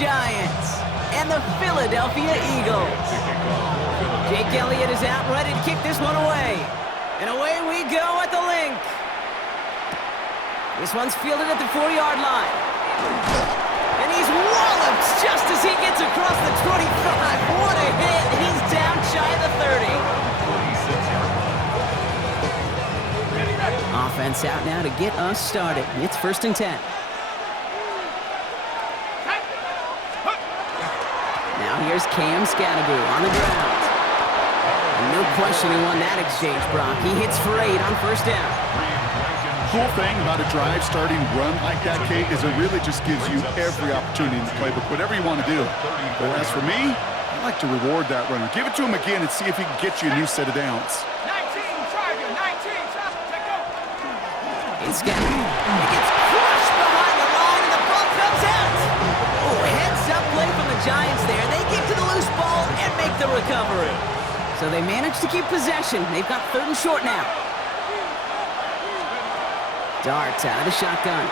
Giants and the Philadelphia Eagles. Jake Elliott is out ready to kick this one away. And away we go at the link. This one's fielded at the 40-yard line. And he's walloped just as he gets across the 25. What a hit. He's down shy of the 30. Offense out now to get us started. It's 1st and 10. Now here's Cam Scatterby on the ground. And no question he won that exchange, Brock. He hits for 8 on 1st down. Cool thing about a drive starting run like that, Kate, is it really just gives you every opportunity in the playbook, whatever you want to do. But as for me, I like to reward that runner. Give it to him again and see if he can get you a new set of downs. 19, Tiger, 19, top, take go. It's Scatterby. He gets crushed behind the line, and the ball comes out. Oh, heads-up play from the Giants there. They get to the loose ball and make the recovery. So they manage to keep possession. They've got 3rd and short now. Dart out of the shotgun.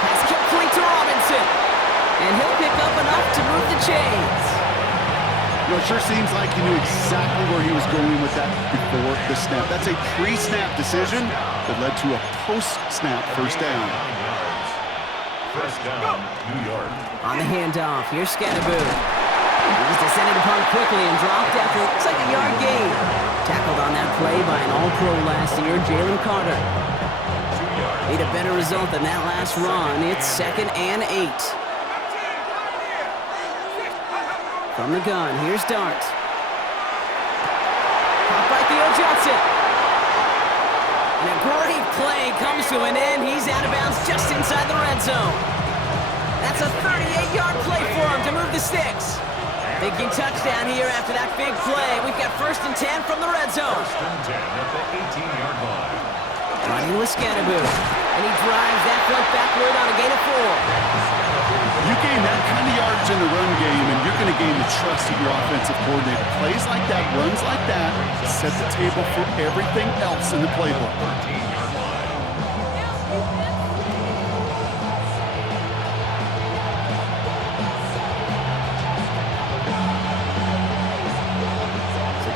Pass complete to Robinson. And he'll pick up enough to move the chains. You know, it sure seems like he knew exactly where he was going with that before the snap. That's a pre-snap decision that led to a post-snap 1st down. 1st down, New York. On the handoff, here's Scatterby. He's descended upon quickly and dropped after looks like a yard gain. Tackled on that play by an All-Pro last year, Jalen Carter. Need a better result than that last run. It's 2nd and 8. From the gun, here's Dart. Caught by Theo Johnson. And a great play comes to an end. He's out of bounds just inside the red zone. That's a 38-yard play for him to move the sticks. Thinking touchdown here after that big play. We've got 1st and 10 from the red zone. 1st and 10 at the 18-yard line. Running with Scatterby. And he drives that front backward on a gain of 4. You gain that kind of yards in the run game, and you're going to gain the trust of your offensive coordinator. Plays like that, runs like that, set the table for everything else in the playbook. 13-yard line.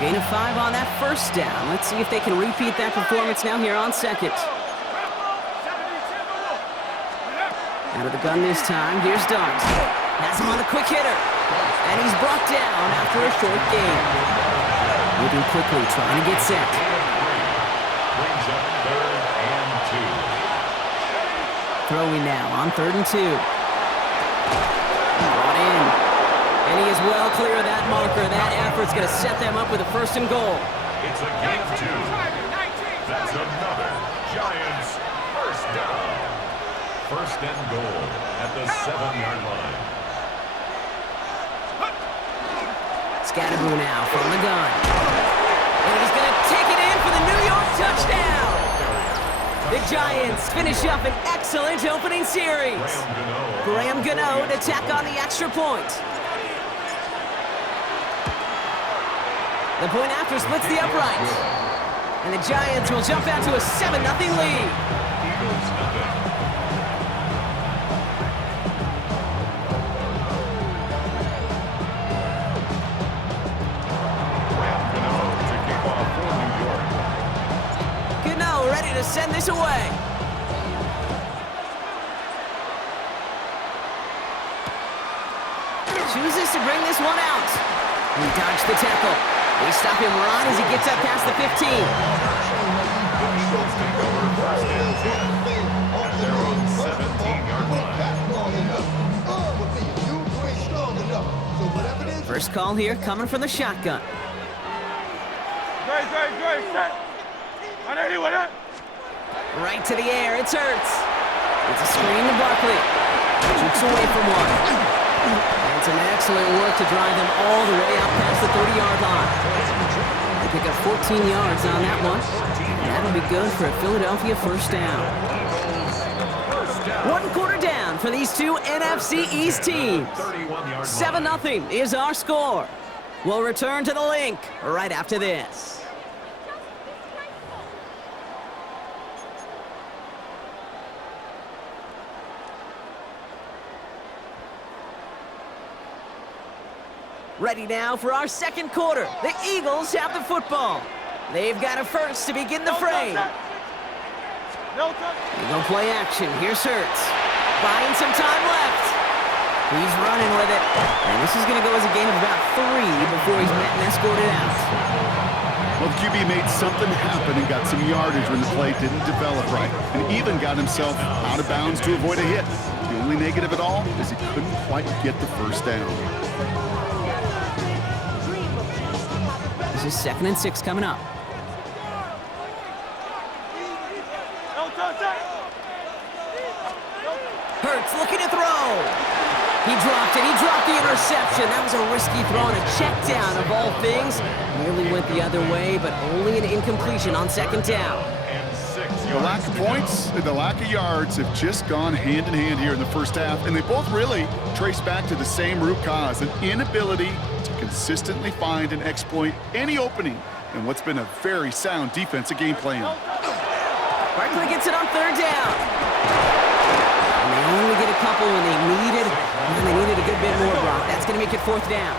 Gain of 5 on that 1st down. Let's see if they can repeat that performance now here on 2nd. Out of the gun this time, here's Dart. Has him on a quick hitter. And he's brought down after a short gain. Moving quickly, trying to get set. Brings up 3rd and 2. Throwing now on 3rd and 2. Brought in. And he is well clear of that marker. That effort's going to set them up with a 1st and goal. It's a gain of 2. That's another Giants 1st down. 1st and goal at the 7-yard line. Scatterby now from the gun. And he's going to take it in for the New York touchdown. The Giants finish up an excellent opening series. Graham Gano to tack on the extra point. The point after splits the upright. And the Giants will jump out to a 7-0 lead. Eagles nothing. To kick off for New York. Gano ready to send this away. Chooses to bring this one out. He dodged the tackle. They stop him right as he gets up past the 15. The Eagles take over 1st and 10 at their own 17-yard line. First call here coming from the shotgun. Right to the air, it's Hurts. It's a screen to Barkley. Jukes away from one. And some excellent work to drive them all the way out past the 30-yard line. They pick up 14 yards on that one. And that'll be good for a Philadelphia 1st down. 1 quarter down for these two NFC East teams. 7-0 is our score. We'll return to the link right after this. Ready now for our second quarter. The Eagles have the football. They've got a first to begin the frame. Eagle play action. Here's Hurts. Buying some time left. He's running with it. And this is going to go as a gain of about 3 before he's met and escorted out. Well, the QB made something happen and got some yardage when the play didn't develop right, and even got himself out of bounds to avoid a hit. The only negative at all is he couldn't quite get the first down. This is 2nd and 6 coming up. Hurts looking to throw. He dropped it. He dropped the interception. That was a risky throw and a check down of all things. Nearly went the other way, but only an incompletion on 2nd down. The lack of points and the lack of yards have just gone hand in hand here in the first half, and they both really trace back to the same root cause, an inability to consistently find and exploit any opening in what's been a very sound defensive game plan. Barkley gets it on 3rd down. And they only get a couple when they needed, and they needed a good bit more, Brock. That's going to make it 4th down.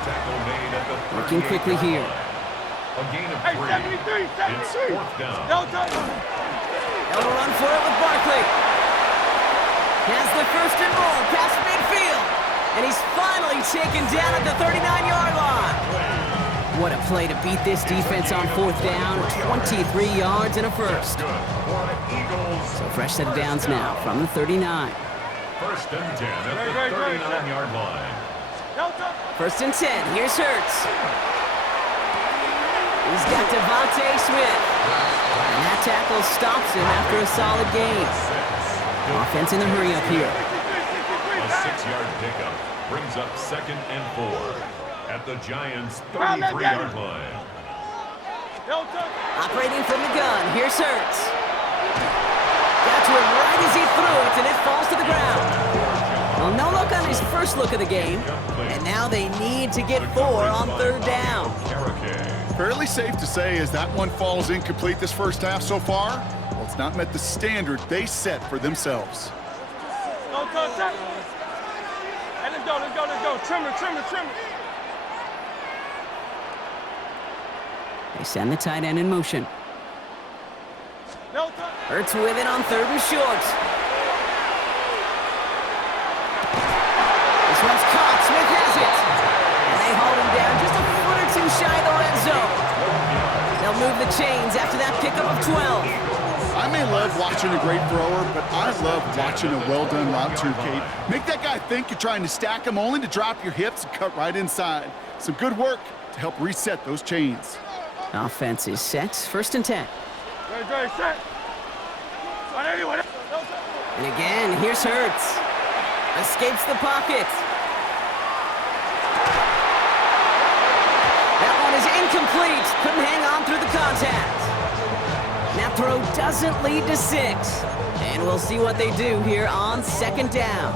Working quickly here. A gain of 3. It's 4th down. They'll run for it with Barkley. Has the first and more past midfield. And he's finally taken down at the 39-yard line. What a play to beat this defense on 4th down. 23 yards and a first. So fresh set of downs now from the 39. 1st and 10 at the 39-yard line. 1st and 10. Here's Hurts. He's got Devontae Smith. And that tackle stops him after a solid gain. Offense in the hurry up here. A 6-yard pickup brings up 2nd and 4 at the Giants' 33-yard line. Operating from the gun. Here's Hurts. Got to him right as he threw it, and it falls to the ground. Well, no look on his first look of the game. And now they need to get 4 on 3rd down. Fairly safe to say as that one falls incomplete this first half so far, well, it's not met the standard they set for themselves. Hey, let's go. Trimmer. They send the tight end in motion. Hurts with it on 3rd and short. This one's caught. Smith has it. And they hold him down just a foot or 2 shy of the red zone. They'll move the chains after that pickup of 12. I may love watching a great thrower, but I love watching a well-done route too, Kate. Make that guy think you're trying to stack him only to drop your hips and cut right inside. Some good work to help reset those chains. Offense is set. 1st and 10. Set. And again, here's Hurts. Escapes the pocket. That one is incomplete. Couldn't hang on through the contact. That throw doesn't lead to 6. And we'll see what they do here on 2nd down.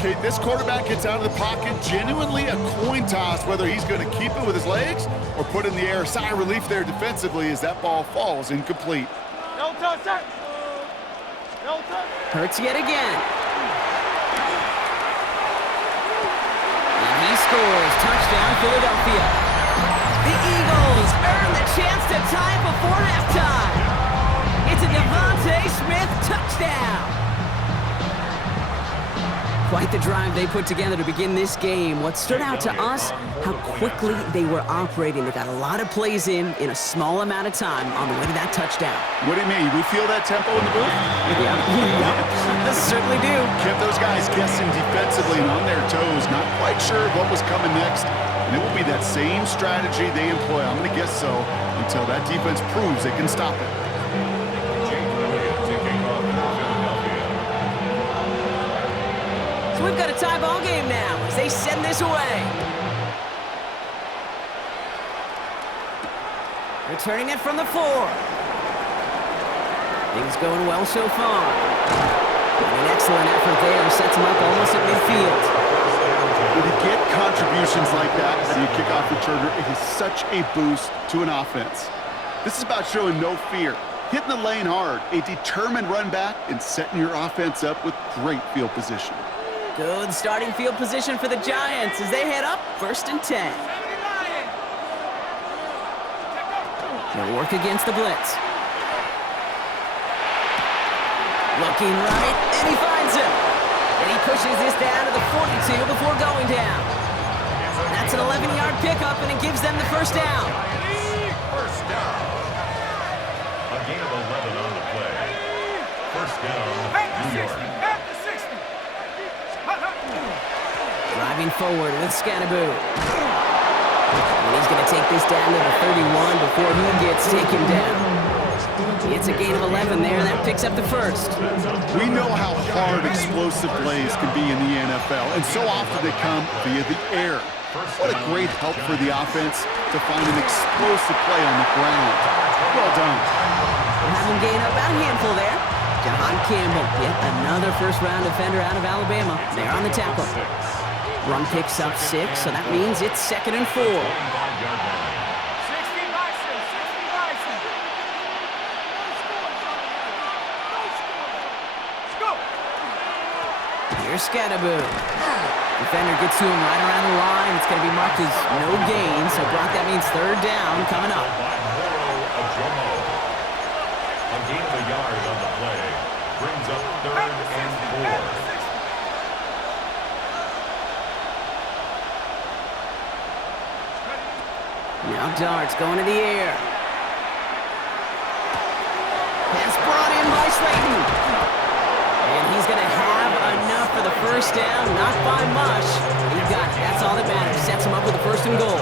Kate, this quarterback gets out of the pocket, genuinely a coin toss whether he's going to keep it with his legs or put in the air. Sigh of relief there defensively as that ball falls incomplete. Hurts yet again. And he scores. Touchdown, Philadelphia. The Eagles earn the chance to tie it before halftime. It's a Devontae Smith touchdown. Quite the drive they put together to begin this game. What stood out to us, how quickly they were operating. They got a lot of plays in a small amount of time on the way to that touchdown. What do you mean? We feel that tempo in the booth? Yeah, certainly do. Kept those guys guessing defensively and on their toes, not quite sure what was coming next. And it will be that same strategy they employ, I'm going to guess so, until that defense proves they can stop it. So we've got a tie ball game now as they send this away. Returning it from the 4. Things going well so far. And an excellent effort there sets him up almost at midfield. When you get contributions like that and you kick off returner, it is such a boost to an offense. This is about showing no fear, hitting the lane hard, a determined run back, and setting your offense up with great field position. Good starting field position for the Giants as they head up 1st and 10. They'll work against the blitz. Looking right, and he finds him. And he pushes this down to the 42 before going down. That's an 11-yard pickup, and it gives them the first down. First down. A gain of 11 on the play. First down, New York. Driving forward with Scannaboo. And he's going to take this down to the 31 before he gets taken down. It's a gain of 11 there. That picks up the first. We know how hard explosive plays can be in the NFL, and so often they come via the air. What a great help for the offense to find an explosive play on the ground. Well done. We'll have him gain about a handful there. Jahan Campbell, yet another first-round defender out of Alabama. They're on the tackle. Run picks up 6, so that means it's 2nd and 4. Here's Scannaboo. Defender gets to him right around the line. It's going to be marked as no gain, so Brock, that means 3rd down coming up. A gain of a yard on the play brings up 3rd and 4. Now darts going to the air. Pass brought in by Slayton. And he's going to have enough for the first down, not by much. He got it. That's all that matters. Sets him up with a 1st and goal.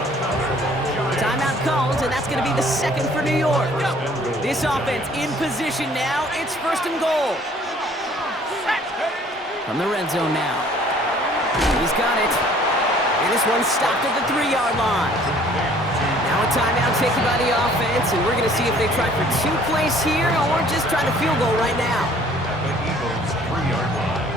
Timeout called, and that's going to be the 2nd for New York. This offense in position now. It's 1st and goal. From the red zone now. He's got it. And this one's stopped at the 3-yard line. Now a timeout taken by the offense, and we're going to see if they try for 2 plays here or just try to field goal right now. At the Eagles' 3-yard line.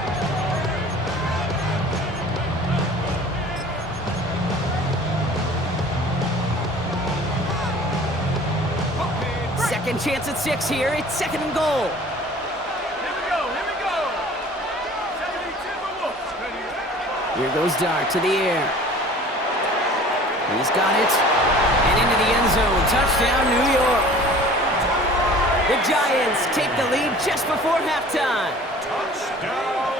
Second chance at 6 here. It's 2nd and goal. Here we go. 72 Here goes Dart to the air. He's got it. And into the end zone. Touchdown, New York. The Giants take the lead just before halftime. Touchdown,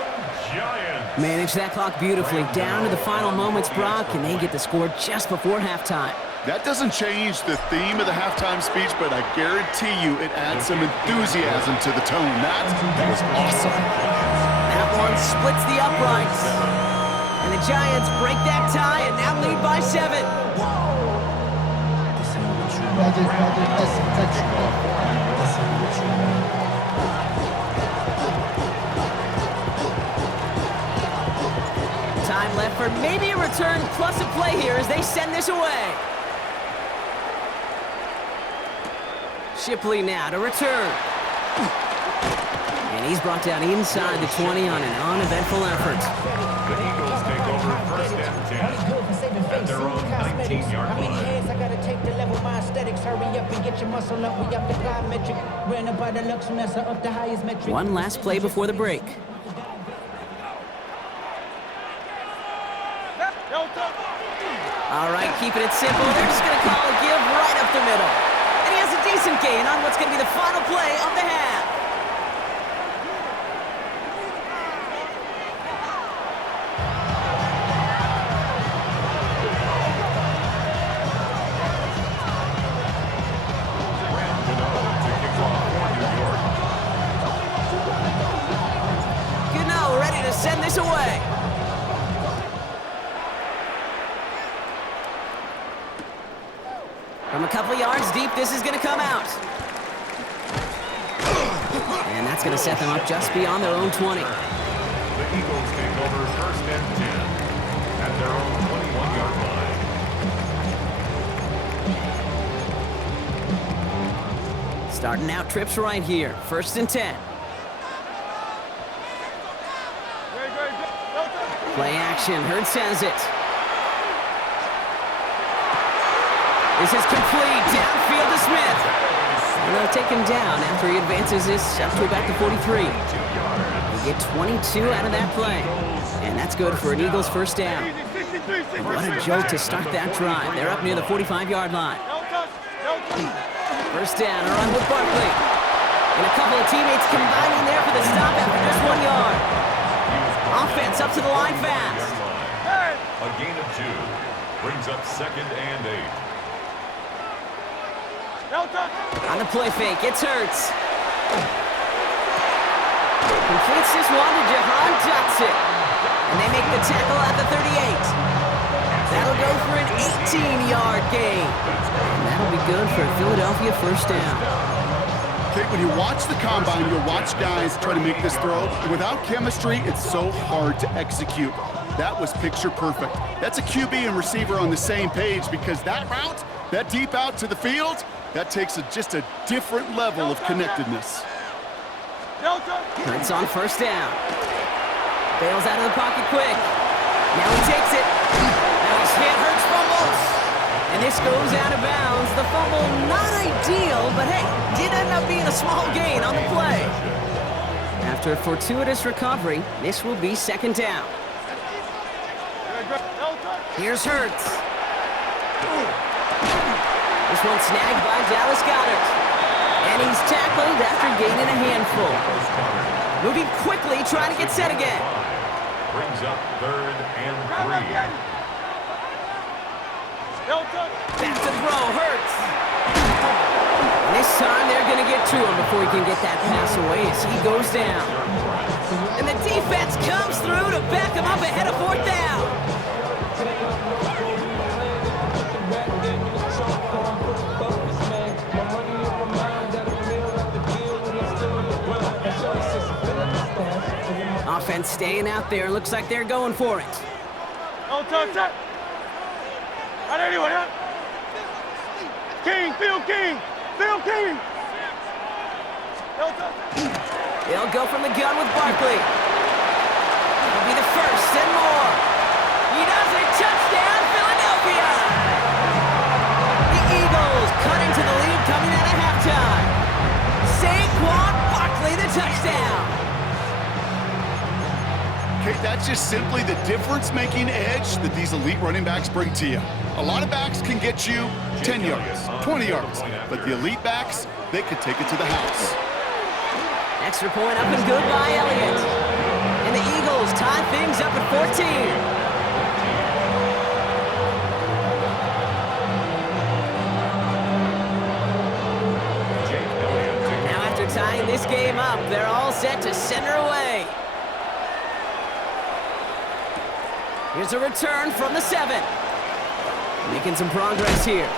Giants. Manage that clock beautifully. Down to the final moments, Brock, and they get the score just before halftime. That doesn't change the theme of the halftime speech, but I guarantee you it adds some enthusiasm to the tone. That was awesome. That one splits the uprights. And the Giants break that tie and now lead by 7. Time left for maybe a return plus a play here as they send this away. Shipley now to return. And he's brought down inside the 20 on an uneventful effort. The Eagles take over 1st and 10 at their own 19-yard line. I gotta take the level, my aesthetics. Hurry up and get your muscle up. We up the plyometric. Ran up by the lux, and that's up the highest metric. One last play before the break. All right, keeping it simple. They're just going to call a give right up the middle. And he has a decent gain on what's going to be the final play of the half. Gano ready to send this away. From a couple yards deep, this is going to come out. And that's going to set them up just beyond their own 20. The Eagles take over 1st and 10 at their own 21-yard line. Starting out trips right here. 1st and 10. Play action. Hurd sends it. This is complete. Downfield to Smith. And they'll take him down after he advances this up to about the 43. Get 22 out of that play. And that's good for an Eagles first down. What a jolt to start that drive. They're up near the 45-yard line. First down, a run with Barkley. And a couple of teammates combining there for the stop after just 1 yard. Offense up to the line fast. A gain of 2 brings up 2nd and 8. On the play fake, it's Hurts. Completes this one to Jahan Dotson. And they make the tackle at the 38. That'll go for an 18-yard gain. And that'll be good for a Philadelphia first down. Okay, when you watch the combine, you'll watch guys try to make this throw. Without chemistry, it's so hard to execute. That was picture perfect. That's a QB and receiver on the same page because that route, that deep out to the field, that takes just a different level of connectedness. Hurts on first down. Bails out of the pocket quick. Now he takes it. Now he's hit, Hurts fumbles. And this goes out of bounds. The fumble, not ideal, but hey, did end up being a small gain on the play. After a fortuitous recovery, this will be 2nd down. Here's Hurts. This one snagged by Dallas Goedert. And he's tackled after gaining a handful. Moving quickly, trying to get set again. Brings up 3rd and 3. Back to throw, Hurts. And this time they're going to get to him before he can get that pass away as he goes down. And the defense comes through to back him up ahead of 4th down. Offense staying out there. Looks like they're going for it. They'll go from the gun with Barkley. It'll be the first and more. He does it. Touchdown, Philadelphia. The Eagles cut into the lead coming out of halftime. Saquon Barkley, the touchdown. Okay, that's just simply the difference-making edge that these elite running backs bring to you. A lot of backs can get you 10 yards, 20 yards, but the elite backs, they could take it to the house. Extra point up and good by Elliott. And the Eagles tie things up at 14. Now after tying this game up, they're all set to send her away. Here's a return from the 7. Making some progress here.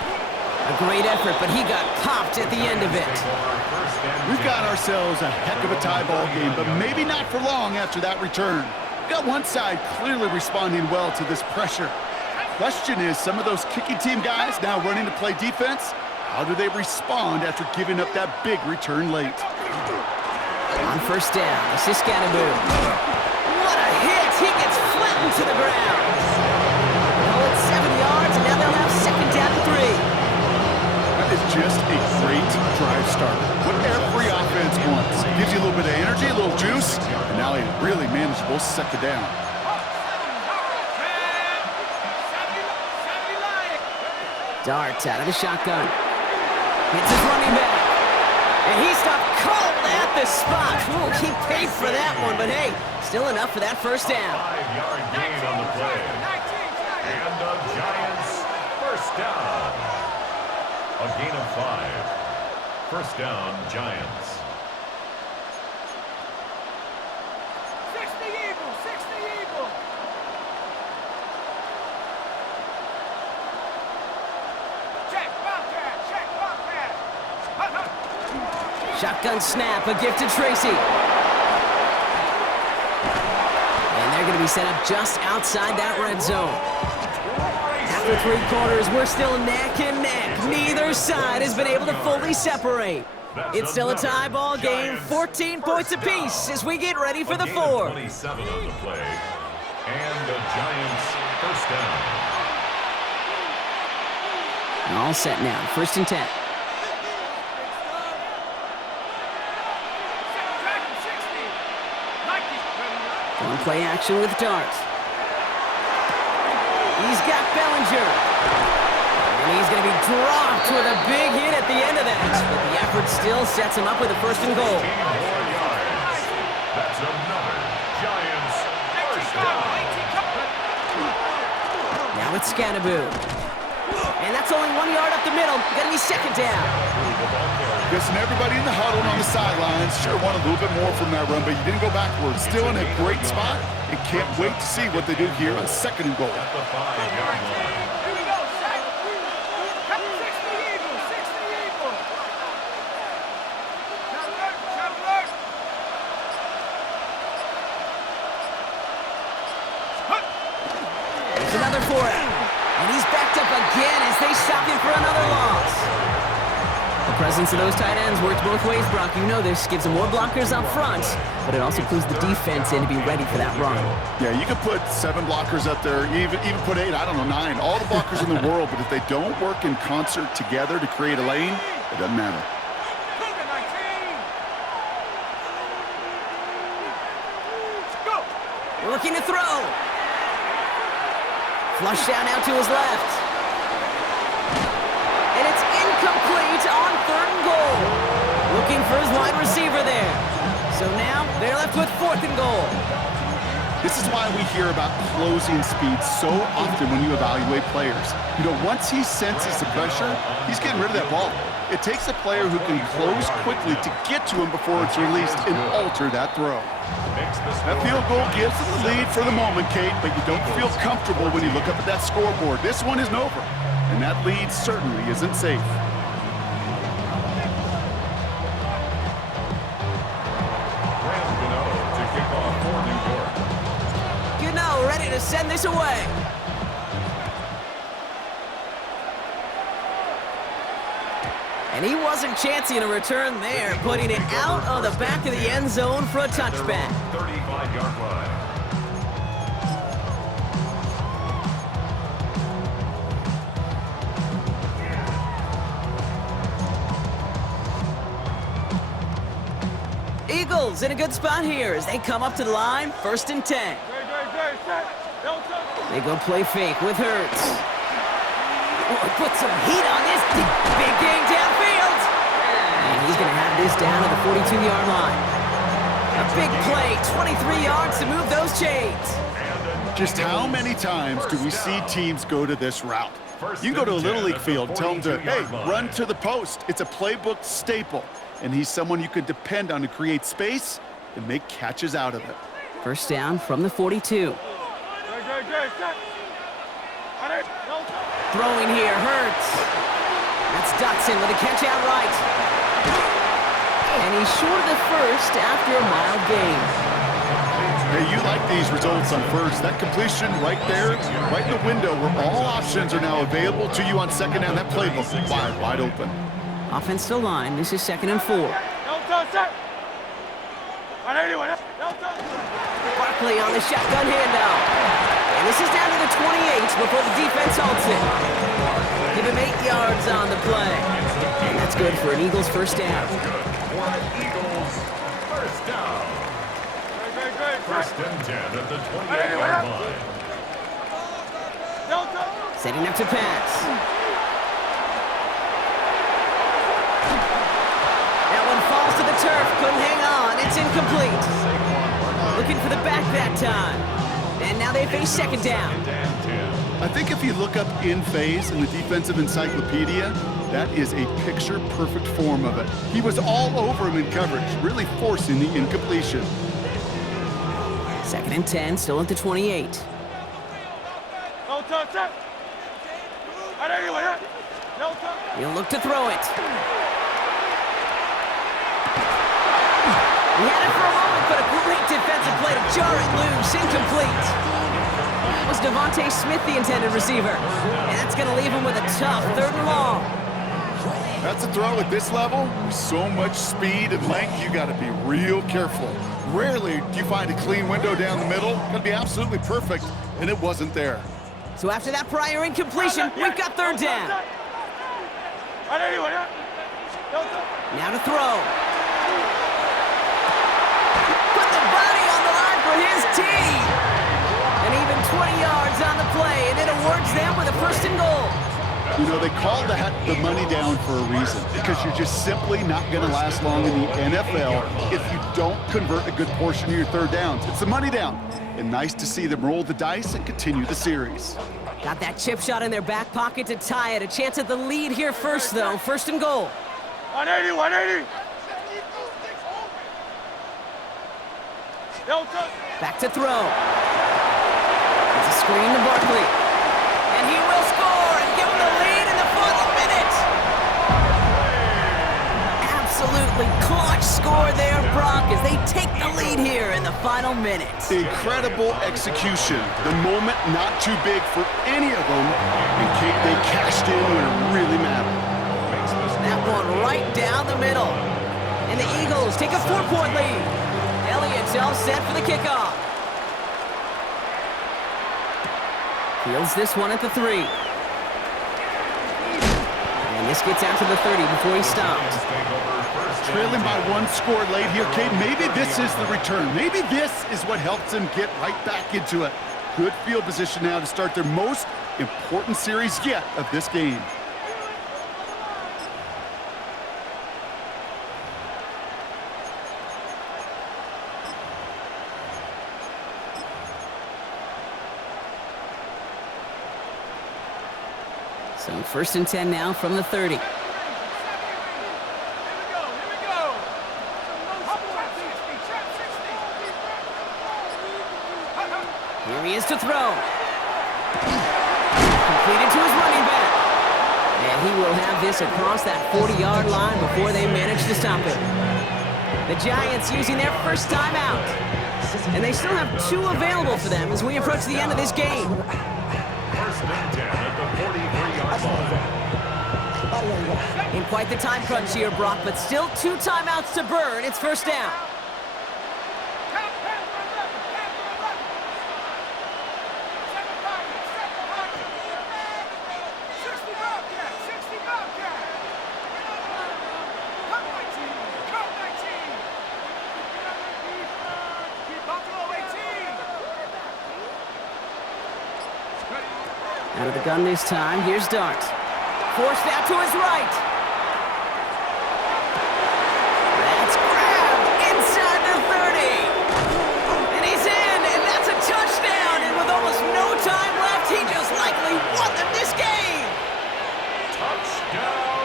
A great effort, but he got popped at the end of it. We've got ourselves a heck of a tie ball game, but maybe not for long after that return. We've got one side clearly responding well to this pressure. Question is, some of those kicking team guys now running to play defense, how do they respond after giving up that big return late? On first down, this is Scatterboo. What a hit! He gets flattened to the ground. Oh, it's 7 yards, and now they'll have 2nd down and 3. That is just a great drive starter. What every offense wants. Gives you a little bit of energy, a little juice, and now a really manageable 2nd down. Darts out of the shotgun. Hits his running back. And he stopped cold at the spot. Ooh, he paid for that one, but hey, still enough for that first down. 5-yard gain on the play. And the Giants first down. A gain of 5. First down, Giants. 60 Eagles, 60 Eagles. Check, Bobcat, check, Bobcat. Shotgun snap, a gift to Tracy. And they're going to be set up just outside that red zone. After 3 quarters, we're still neck and neck. Neither side has been able to fully separate. It's still a tie ball game, 14 points apiece as we get ready for the 4th. 27 on the play. And the Giants first down. All set now, 1st and 10. Dragon 60. Nike On play action with Dart. He's got Bellinger. And he's going to be dropped with a big hit at the end of that. But the effort still sets him up with a first and goal. 18 more yards. That's another Giants first down. Now it's Scannaboo. And that's only 1 yard up the middle. Going to be second down. Guessing everybody in the huddle and on the sidelines sure want a little bit more from that run, but you didn't go backwards. Still in a great spot, and can't wait to see what they do here on second and goal. At the 5-yard line. Here we go, set. 60 Eagles, 60 Eagles. Shot alert. There's another for him. And he's backed up again as they stop him for another loss. The presence of those tight ends works both ways, Brock. You know this. Gives them more blockers up front, but it also clues the defense in to be ready for that run. Yeah, you could put 7 blockers up there, even put 8, I don't know, 9. All the blockers in the world, but if they don't work in concert together to create a lane, it doesn't matter. Cougar 19. Go. Looking to throw. Flush down out to his left. And it's incomplete on third and goal. Looking for his wide receiver there. So now they're left with fourth and goal. This is why we hear about closing speed so often when you evaluate players. You know, once he senses the pressure, he's getting rid of that ball. It takes a player who can close quickly to get to him before it's released and alter that throw. That field goal gives them the lead for the moment, Kate, but you don't feel comfortable when you look up at that scoreboard. This one isn't over, and that lead certainly isn't safe. To kick off for New York. Gano ready to send this away. And he wasn't chancing a return there, putting it out of the back of the end zone for a touchback. 35-yard line. Eagles in a good spot here as they come up to the line, 1st and 10. Great, set. Don't touch. They go play fake with Hurts. Oh, put some heat on this big game downfield. And he's going to have this down at the 42-yard line. A big play, 23 yards to move those chains. Just how many times do we see teams go to this route? You can go to a Little League field, tell them to, hey, run to the post. It's a playbook staple. And he's someone you could depend on to create space and make catches out of it. First down from the 42. Great, set. Throwing here, Hurts. That's Dotson with a catch out right. And he's short of the first after a mild gain. Hey, you like these results on first. That completion right there, right in the window where all options are now available to you on second down. That playbook wide open. Offensive line, this is 2nd and 4. Barkley on the shotgun handoff. And this is down to the 28 before the defense halts it. Give him 8 yards on the play. And that's good for an Eagles first down. For an Eagles first down. First and 10 at the 28-yard line. Setting up to pass. That one falls to the turf. Couldn't hang on. It's incomplete. Looking for the back that time. And now they face second down. I think if you look up in phase in the defensive encyclopedia, that is a picture-perfect form of it. He was all over him in coverage, really forcing the incompletion. 2nd and 10, still at the 28. He'll look to throw it. He had it for a moment, but a great defensive play to jar it loose. Incomplete. That was Devontae Smith, the intended receiver. And that's going to leave him with a tough 3rd and long. That's a throw at this level. With so much speed and length, you got to be real careful. Rarely do you find a clean window down the middle. Got to be absolutely perfect, and it wasn't there. So after that prior incompletion, we've got 3rd down. Now to throw. Put the body on the line for his team. And even 20 yards on the play, and it awards them with a 1st and goal. You know, they call that the money down for a reason, because you're just simply not going to last long in the NFL if you don't convert a good portion of your 3rd downs. It's the money down. And nice to see them roll the dice and continue the series. Got that chip shot in their back pocket to tie it. A chance at the lead here first, though. 1st and goal. 180, 180. Back to throw. It's a screen to Barkley. And he will score and give them the lead in the final minute. Absolutely clutch score there, Brock, as they take the lead here in the final minute. Incredible execution. The moment not too big for any of them, and they cashed in when it really mattered. That one right down the middle. And the Eagles take a 4-point lead. Elliott's all set for the kickoff. Fields this one at the 3. And this gets out to the 30 before he stops. Trailing by 1 score late here, Cade. Maybe this is the return. Maybe this is what helps them get right back into it. Good field position now to start their most important series yet of this game. So 1st and 10 now from the 30. Here he is to throw. Completed to his running back. And he will have this across that 40-yard line before they manage to stop it. The Giants using their first timeout. And they still have 2 available for them as we approach the end of this game. 1st and 10 at the 43-yard line. In quite the time crunch here, Brock, but still 2 timeouts to burn. It's 1st down. Out of the gun this time, here's Dart. Forced out to his right. That's grabbed inside the 30. And he's in, and that's a touchdown. And with almost no time left, he just likely won them this game. Touchdown.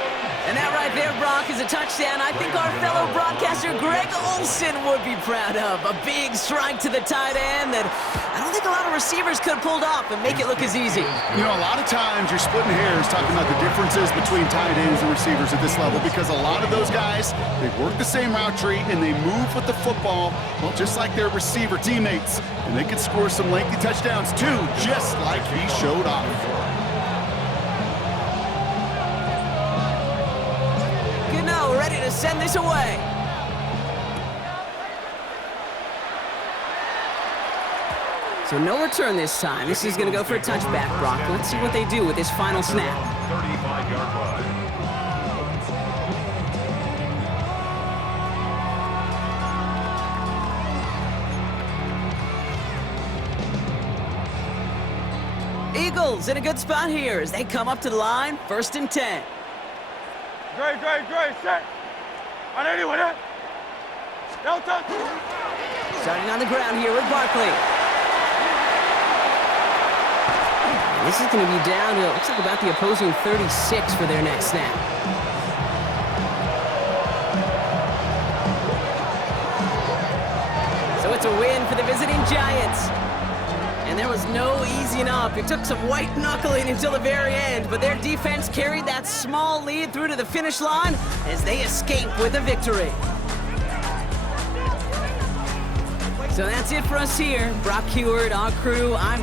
And that right there, Brock, is a touchdown I think our fellow broadcaster Greg Olson would be proud of. A big strike to the tight end that I don't think a lot of receivers could have pulled off and make it look as easy. You know, a lot of times you're splitting hairs talking about the differences between tight ends and receivers at this level, because a lot of those guys, they work the same route tree and they move with the football, well, just like their receiver teammates. And they can score some lengthy touchdowns too, just like he showed off. Gano ready to send this away. So no return this time. This is going to go for a touchback, Brock. Let's see what they do with this final snap. 35-yard line. Eagles in a good spot here as they come up to the line. 1st and 10. Dre, set. 180 with it. Delta. Starting on the ground here with Barkley. And this is going to be down to, it looks like, about the opposing 36 for their next snap. So it's a win for the visiting Giants. And there was no easing up. It took some white knuckling until the very end, but their defense carried that small lead through to the finish line as they escape with a victory. So that's it for us here. Brock Heward, our crew, I'm